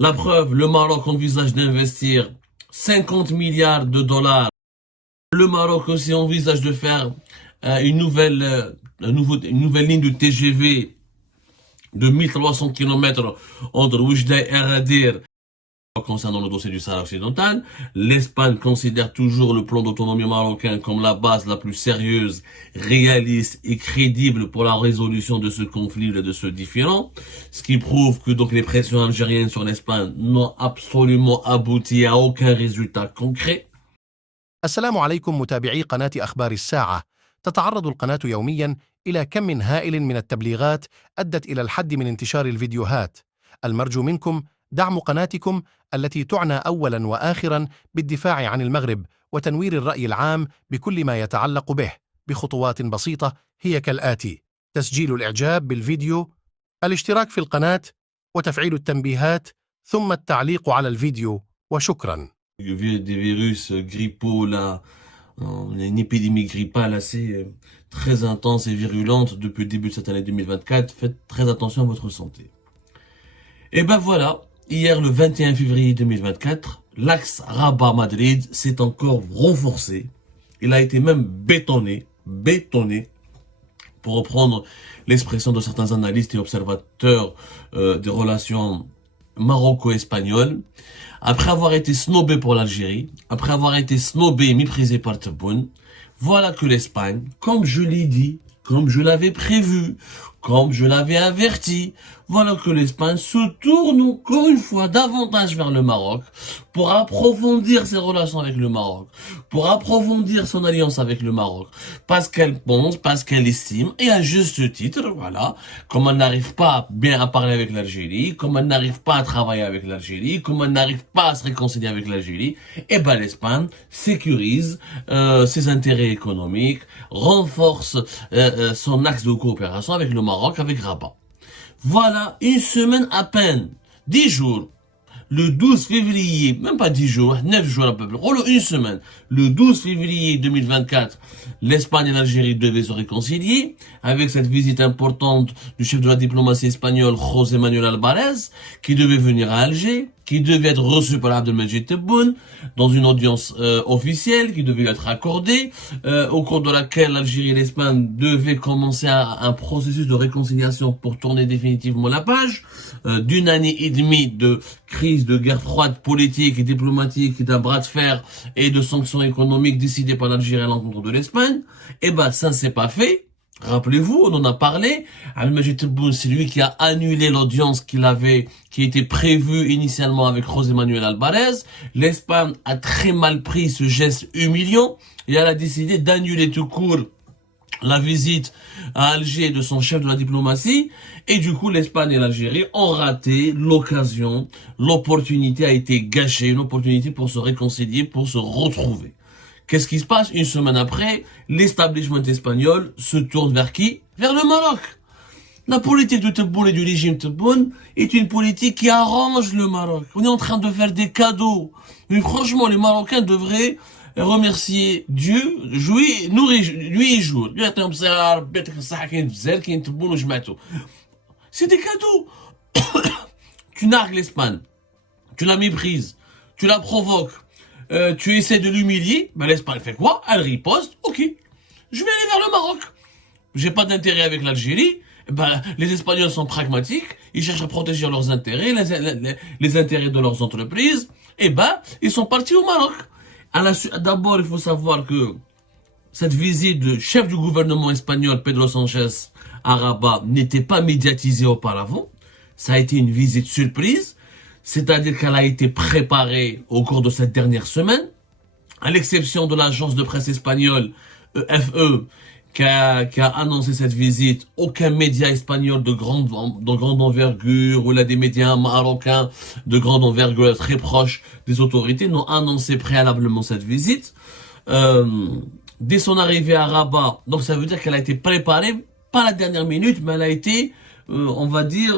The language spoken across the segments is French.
La preuve, le Maroc envisage d'investir 50 milliards de dollars. Le Maroc aussi envisage de faire une nouvelle ligne de TGV de 1300 km entre Oujda et Agadir. Concernant le dossier du Sahara occidental, l'Espagne considère toujours le plan d'autonomie marocain comme la base la plus sérieuse, réaliste et crédible pour la résolution de ce conflit et de ce différend, ce qui prouve que donc les pressions algériennes sur l'Espagne n'ont absolument abouti à aucun résultat concret. السلام عليكم متابعي قناة أخبار الساعة. تتعرض القناة يوميا إلى كم هائل من التبليغات أدت إلى الحد من انتشار الفيديوهات. المرجو منكم دعم قناتكم التي تعنى أولا وآخرا بالدفاع عن المغرب وتنوير الرأي العام بكل ما يتعلق به بخطوات بسيطة هي كالآتي: تسجيل الإعجاب بالفيديو، الاشتراك في القناة، وتفعيل التنبيهات، ثم التعليق على الفيديو، وشكرا. Des virus grippaux là, une épidémie grippale assez très intense et virulente depuis le début de cette année 2024. Faites très attention à votre santé. Et ben voilà, hier le 21 février 2024, l'axe Rabat-Madrid s'est encore renforcé. Il a été même bétonné, pour reprendre l'expression de certains analystes et observateurs des relations maroco-espagnoles. Après avoir été snobé pour l'Algérie, après avoir été snobé et méprisé par Tebboune, voilà que l'Espagne, comme je l'ai dit, comme je l'avais prévu, comme je l'avais averti, voilà que l'Espagne se tourne encore une fois davantage vers le Maroc pour approfondir ses relations avec le Maroc, pour approfondir son alliance avec le Maroc, parce qu'elle pense, parce qu'elle estime, et à juste titre, voilà, comme elle n'arrive pas bien à parler avec l'Algérie, comme elle n'arrive pas à travailler avec l'Algérie, comme elle n'arrive pas à se réconcilier avec l'Algérie, et ben l'Espagne sécurise ses intérêts économiques, renforce son axe de coopération avec le Maroc, avec Rabat. Voilà, une semaine à peine, 10 jours, le 12 février, même pas 10 jours, 9 jours à peu près, une semaine, le 12 février 2024, l'Espagne et l'Algérie devaient se réconcilier avec cette visite importante du chef de la diplomatie espagnole, José Manuel Alvarez, qui devait venir à Alger, qui devait être reçu par Abdelmajid Tebboune dans une audience officielle qui devait être accordée, au cours de laquelle l'Algérie et l'Espagne devaient commencer un processus de réconciliation pour tourner définitivement la page d'une année et demie de crise, de guerre froide politique et diplomatique, d'un bras de fer et de sanctions économiques décidées par l'Algérie à l'encontre de l'Espagne. Et ben ça ne s'est pas fait. Rappelez-vous, on en a parlé. Abdelmajid Tebboune, c'est lui qui a annulé l'audience qui était prévue initialement avec José Manuel Alvarez. L'Espagne a très mal pris ce geste humiliant et elle a décidé d'annuler tout court la visite à Alger de son chef de la diplomatie. Et du coup, l'Espagne et l'Algérie ont raté l'occasion. L'opportunité a été gâchée, une opportunité pour se réconcilier, pour se retrouver. Qu'est-ce qui se passe? Une semaine après, l'establishment espagnol se tourne vers qui? Vers le Maroc. La politique de Tebboune et du régime Tebboune est une politique qui arrange le Maroc. On est en train de faire des cadeaux. Mais franchement, les Marocains devraient remercier Dieu, nuit et jour. C'est des cadeaux. Tu nargues l'Espagne. Tu la méprises. Tu la provoques. Tu essaies de l'humilier, ben l'Espagne fait quoi? Elle riposte, ok, je vais aller vers le Maroc. J'ai pas d'intérêt avec l'Algérie, ben les Espagnols sont pragmatiques, ils cherchent à protéger leurs intérêts, les intérêts de leurs entreprises, et ben ils sont partis au Maroc. D'abord, il faut savoir que cette visite du chef du gouvernement espagnol, Pedro Sánchez, à Rabat, n'était pas médiatisée auparavant. Ça a été une visite surprise. C'est-à-dire qu'elle a été préparée au cours de cette dernière semaine, à l'exception de l'agence de presse espagnole EFE qui a annoncé cette visite. Aucun média espagnol de grande envergure ou là des médias marocains de grande envergure très proches des autorités n'ont annoncé préalablement cette visite. Dès son arrivée à Rabat, donc ça veut dire qu'elle a été préparée, pas à la dernière minute, mais elle a été, on va dire,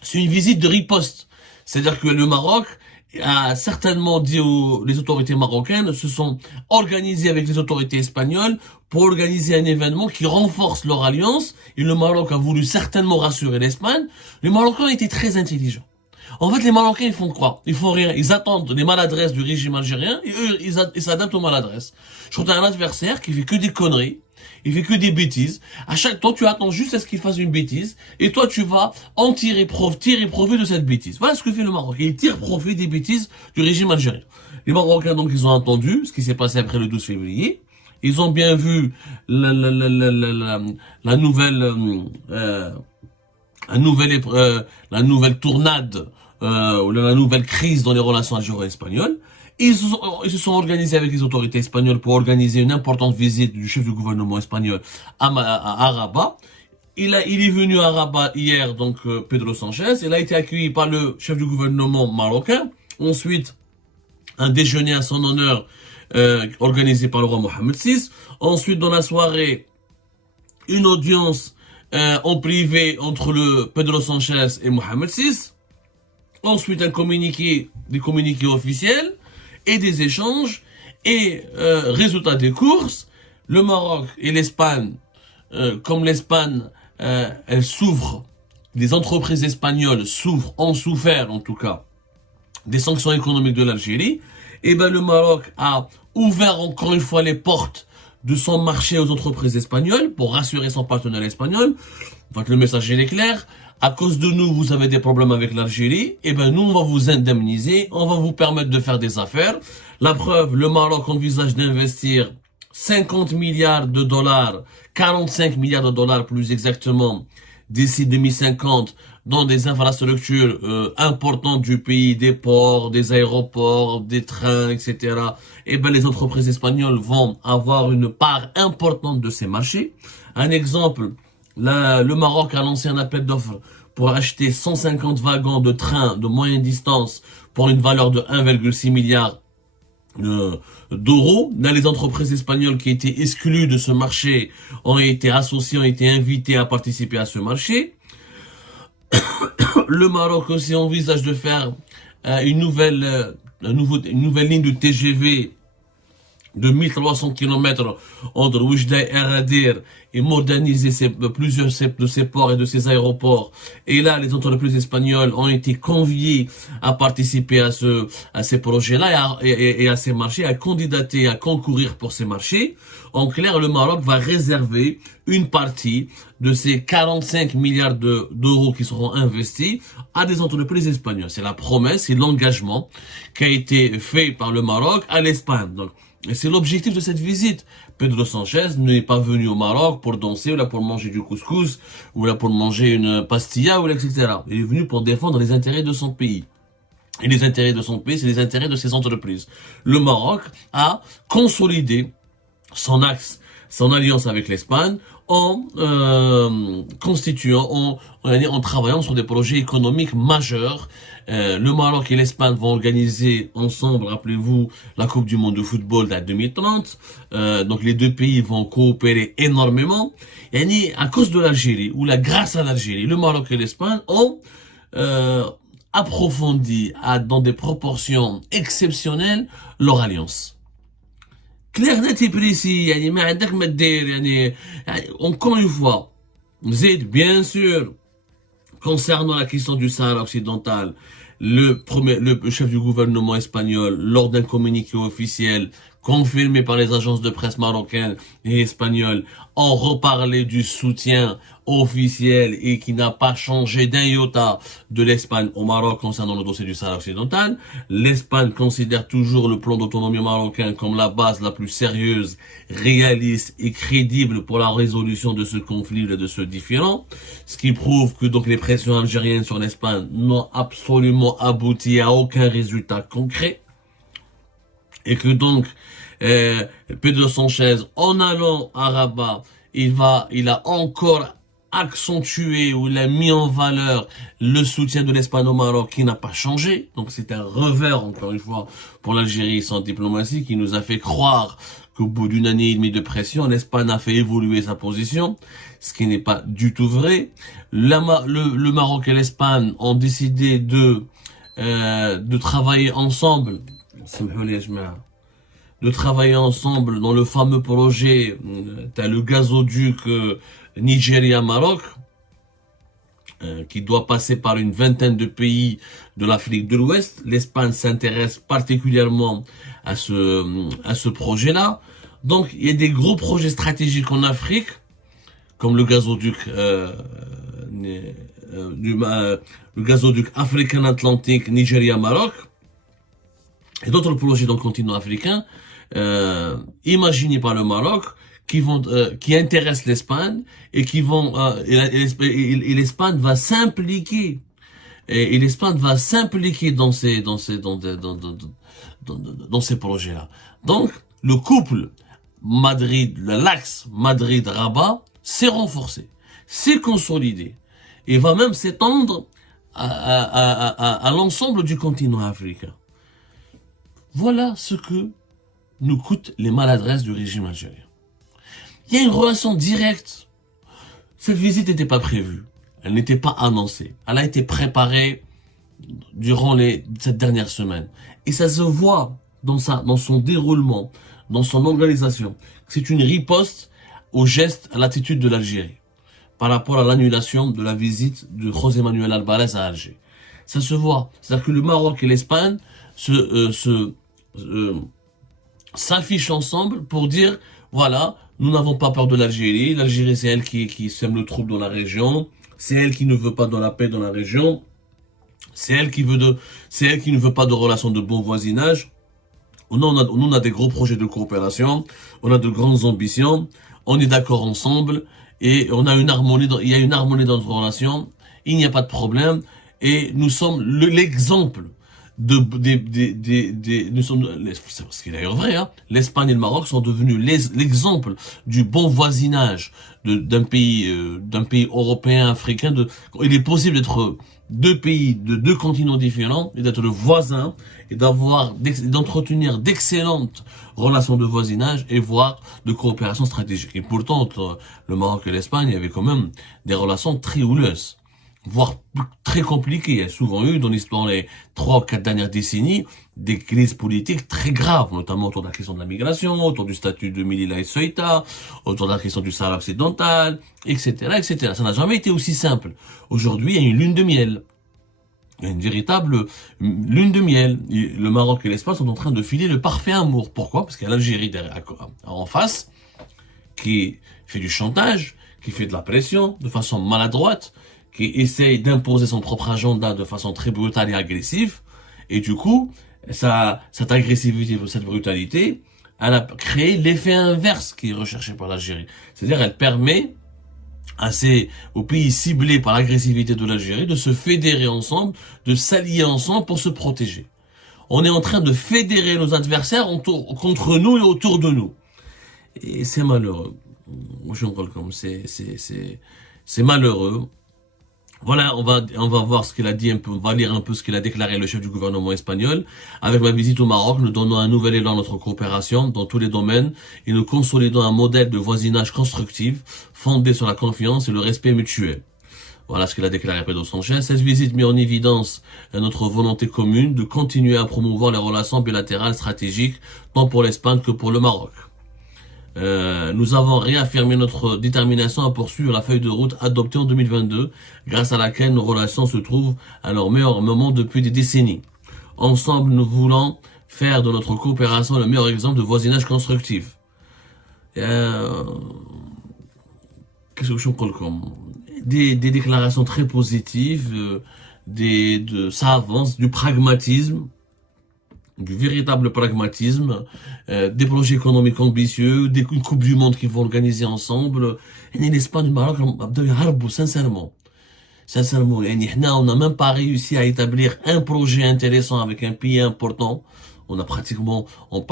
c'est une visite de riposte. C'est-à-dire que le Maroc a certainement dit les autorités marocaines se sont organisées avec les autorités espagnoles pour organiser un événement qui renforce leur alliance. Et le Maroc a voulu certainement rassurer l'Espagne. Les Marocains étaient très intelligents. En fait, les Marocains, ils font quoi? Ils font rien. Ils attendent les maladresses du régime algérien et eux, ils s'adaptent aux maladresses. Je trouve un adversaire qui fait que des conneries, il fait que des bêtises. À chaque temps, tu attends juste à ce qu'il fasse une bêtise et toi, tu vas en tirer profit de cette bêtise. Voilà ce que fait le Maroc. Il tire profit des bêtises du régime algérien. Les Marocains, donc, ils ont entendu ce qui s'est passé après le 12 février. Ils ont bien vu la nouvelle, la nouvelle tournade ou la nouvelle crise dans les relations algéro-espagnoles. Ils se sont organisés avec les autorités espagnoles pour organiser une importante visite du chef du gouvernement espagnol à Rabat. Il est venu à Rabat hier, donc Pedro Sanchez. Il a été accueilli par le chef du gouvernement marocain. Ensuite, un déjeuner à son honneur organisé par le roi Mohamed VI. Ensuite, dans la soirée, une audience en privé entre le Pedro Sanchez et Mohamed VI. Ensuite, des communiqués officiels et des échanges. Et résultat des courses, le Maroc et l'Espagne, comme l'Espagne, elle souffre, les entreprises espagnoles ont souffert en tout cas, des sanctions économiques de l'Algérie, et ben le Maroc a ouvert encore une fois les portes de son marché aux entreprises espagnoles pour rassurer son partenaire espagnol. Donc le message est clair. À cause de nous, vous avez des problèmes avec l'Algérie. Et ben nous, on va vous indemniser. On va vous permettre de faire des affaires. La preuve, le Maroc envisage d'investir 50 milliards de dollars, 45 milliards de dollars plus exactement, d'ici 2050, dans des infrastructures importantes du pays, des ports, des aéroports, des trains, etc. Et ben les entreprises espagnoles vont avoir une part importante de ces marchés. Un exemple, le Maroc a lancé un appel d'offres pour acheter 150 wagons de trains de moyenne distance pour une valeur de 1,6 milliard d'euros. Là, les entreprises espagnoles qui étaient exclues de ce marché ont été associées, ont été invitées à participer à ce marché. Le Maroc aussi envisage de faire une nouvelle ligne de TGV de 1300 km entre Oujda et Agadir et moderniser plusieurs de ces ports et de ces aéroports. Et là, les entreprises espagnoles ont été conviées à participer à ces projets-là et à ces marchés, à candidater, à concourir pour ces marchés. En clair, le Maroc va réserver une partie de ces 45 milliards d'euros qui seront investis à des entreprises espagnoles. C'est la promesse, c'est l'engagement qui a été fait par le Maroc à l'Espagne. Donc, et c'est l'objectif de cette visite. Pedro Sanchez n'est pas venu au Maroc pour danser, ou là pour manger du couscous, ou là pour manger une pastilla, ou là, etc. Il est venu pour défendre les intérêts de son pays. Et les intérêts de son pays, c'est les intérêts de ses entreprises. Le Maroc a consolidé son axe, son alliance avec l'Espagne en en travaillant sur des projets économiques majeurs. Le Maroc et l'Espagne vont organiser ensemble, rappelez-vous, la Coupe du Monde de football en 2030. Donc les deux pays vont coopérer énormément. Et à cause de l'Algérie, ou là grâce à l'Algérie, le Maroc et l'Espagne ont approfondi dans des proportions exceptionnelles leur alliance. Clair, net et précis, encore une fois, Zed, bien sûr, concernant la question du Sahara occidental, le chef du gouvernement espagnol, lors d'un communiqué officiel confirmé par les agences de presse marocaines et espagnoles, ont reparlé du soutien officiel et qui n'a pas changé d'un iota de l'Espagne au Maroc concernant le dossier du Sahara occidental. L'Espagne considère toujours le plan d'autonomie marocain comme la base la plus sérieuse, réaliste et crédible pour la résolution de ce conflit et de ce différend. Ce qui prouve que donc les pressions algériennes sur l'Espagne n'ont absolument abouti à aucun résultat concret. Et que donc, Pedro Sanchez, en allant à Rabat, il a encore accentué ou il a mis en valeur le soutien de l'Espagne au Maroc qui n'a pas changé. Donc c'est un revers, encore une fois, pour l'Algérie sans diplomatie qui nous a fait croire qu'au bout d'une année et demie de pression, l'Espagne a fait évoluer sa position, ce qui n'est pas du tout vrai. Le Maroc et l'Espagne ont décidé de travailler ensemble. De travailler ensemble dans le fameux projet, t'as le gazoduc Nigeria-Maroc. qui doit passer par une vingtaine de pays de l'Afrique de l'Ouest. L'Espagne s'intéresse particulièrement à ce projet-là. Donc, il y a des gros projets stratégiques en Afrique, comme le gazoduc, le gazoduc africain-atlantique Nigeria-Maroc, et d'autres projets dans le continent africain, imaginés par le Maroc, qui intéressent l'Espagne et et l'Espagne va s'impliquer et l'Espagne va s'impliquer dans ces projets-là. Donc le couple l'axe Madrid-Rabat s'est renforcé, s'est consolidé et va même s'étendre à l'ensemble du continent africain. Voilà ce que nous coûtent les maladresses du régime algérien. Il y a une relation directe. Cette visite n'était pas prévue. Elle n'était pas annoncée. Elle a été préparée durant cette dernière semaine. Et ça se voit dans son déroulement, dans son organisation. C'est une riposte au geste, à l'attitude de l'Algérie par rapport à l'annulation de la visite de José Manuel Alvarez à Alger. Ça se voit. C'est-à-dire que le Maroc et l'Espagne s'affichent ensemble pour dire, voilà, nous n'avons pas peur de l'Algérie. L'Algérie, c'est elle qui sème le trouble dans la région. C'est elle qui ne veut pas de la paix dans la région. C'est elle qui ne veut pas de relations de bon voisinage. On a des gros projets de coopération. On a de grandes ambitions. On est d'accord ensemble. Et il y a une harmonie dans notre relation. Il n'y a pas de problème. Et nous sommes l'exemple nous sommes, ce qui est d'ailleurs vrai, hein, l'Espagne et le Maroc sont devenus l'exemple du bon voisinage d'un pays européen, africain. Il est possible d'être deux pays de deux continents différents et d'être voisins et d'entretenir d'excellentes relations de voisinage et voire de coopération stratégique. Et pourtant, entre le Maroc et l'Espagne, il y avait quand même des relations très houleuses, voire très compliquées. Il y a souvent eu dans l'histoire, les 3 ou 4 dernières décennies, des crises politiques très graves, notamment autour de la question de la migration, autour du statut de Melilla et Ceuta, autour de la question du Sahara occidental, etc., etc. Ça n'a jamais été aussi simple. Aujourd'hui, il y a une lune de miel. Il y a une véritable lune de miel. Le Maroc et l'Espagne sont en train de filer le parfait amour. Pourquoi? Parce qu'il y a l'Algérie en face, qui fait du chantage, qui fait de la pression de façon maladroite, qui essaye d'imposer son propre agenda de façon très brutale et agressive. Et du coup, cette agressivité, cette brutalité, elle a créé l'effet inverse qui est recherché par l'Algérie. C'est-à-dire, elle permet aux pays ciblés par l'agressivité de l'Algérie de se fédérer ensemble, de s'allier ensemble pour se protéger. On est en train de fédérer nos adversaires contre nous et autour de nous. Et c'est malheureux. C'est malheureux. Voilà, on va voir ce qu'il a dit un peu, on va lire un peu ce qu'il a déclaré le chef du gouvernement espagnol. Avec ma visite au Maroc, nous donnons un nouvel élan à notre coopération dans tous les domaines et nous consolidons un modèle de voisinage constructif fondé sur la confiance et le respect mutuel. Voilà ce qu'il a déclaré Pedro Sanchez. Cette visite met en évidence notre volonté commune de continuer à promouvoir les relations bilatérales stratégiques tant pour l'Espagne que pour le Maroc. Nous avons réaffirmé notre détermination à poursuivre la feuille de route adoptée en 2022, grâce à laquelle nos relations se trouvent à leur meilleur moment depuis des décennies. Ensemble, nous voulons faire de notre coopération le meilleur exemple de voisinage constructif. Qu'est-ce que je peux dire? Des déclarations très positives, ça avance, du pragmatisme, du véritable pragmatisme, des projets économiques ambitieux, une Coupe du Monde qu'ils vont organiser ensemble. Et l'Espagne et le Maroc, sincèrement. Sincèrement, on n'a même pas réussi à établir un projet intéressant avec un pays important. On a pratiquement, en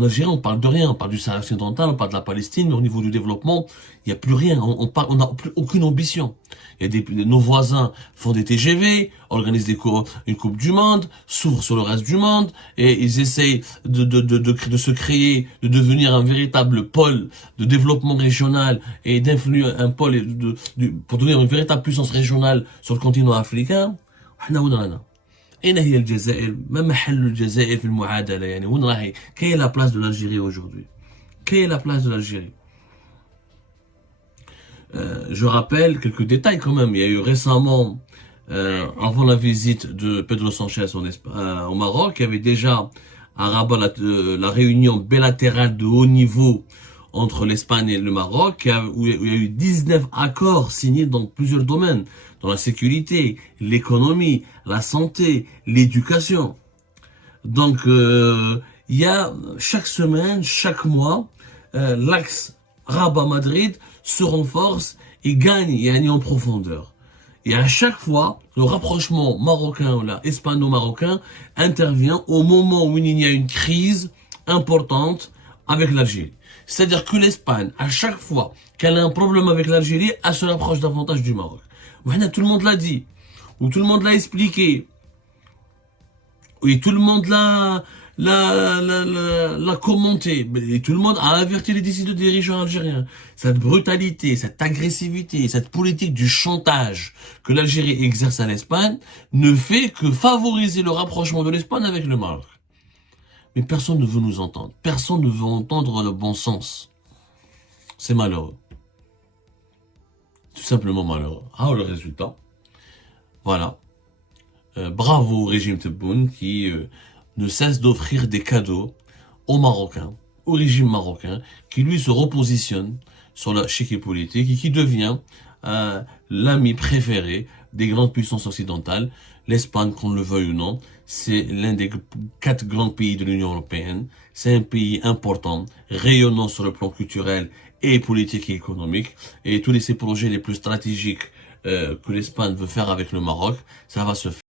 Algérie, on parle de rien. On parle du Sahara occidental, on parle de la Palestine, mais au niveau du développement, il n'y a plus rien. On n'a plus aucune ambition. Nos voisins font des TGV, organisent une Coupe du Monde, s'ouvrent sur le reste du monde, et ils essayent de se créer, de devenir un véritable pôle de développement régional et d'influer un pôle pour devenir une véritable puissance régionale sur le continent africain. أين هي الجزائر؟ ما محل الجزائر في المعادلة؟ يعني وين راهي؟ Quelle est la place de l'Algérie aujourd'hui? Quelle est la place de l'Algérie? Je rappelle quelques détails quand même. Il y a eu récemment, avant la visite de Pedro Sanchez au Maroc, il y avait déjà à Rabat la réunion bilatérale de haut niveau entre l'Espagne et le Maroc, où il y a eu 19 accords signés dans plusieurs domaines, dans la sécurité, l'économie, la santé, l'éducation. Donc, il y a chaque semaine, chaque mois, l'axe Rabat-Madrid se renforce et gagne en profondeur. Et à chaque fois, le rapprochement marocain ou là, hispano-marocain intervient au moment où il y a une crise importante avec l'Algérie. C'est-à-dire que l'Espagne, à chaque fois qu'elle a un problème avec l'Algérie, elle se rapproche davantage du Maroc. Tout le monde l'a dit, ou tout le monde l'a expliqué, oui, tout le monde l'a commenté, et tout le monde a averti les décideurs dirigeants algériens. Cette brutalité, cette agressivité, cette politique du chantage que l'Algérie exerce à l'Espagne ne fait que favoriser le rapprochement de l'Espagne avec le Maroc. Mais personne ne veut nous entendre. Personne ne veut entendre le bon sens. C'est malheureux. Tout simplement malheureux. Ah, le résultat. Voilà. Bravo au régime Tebboune qui ne cesse d'offrir des cadeaux aux Marocains, au régime marocain, qui lui se repositionne sur l'échiquier politique et qui devient l'ami préféré des grandes puissances occidentales. L'Espagne, qu'on le veuille ou non, c'est l'un des 4 grands pays de l'Union européenne. C'est un pays important, rayonnant sur le plan culturel et politique et économique. Et tous ces projets les plus stratégiques que l'Espagne veut faire avec le Maroc, ça va se faire.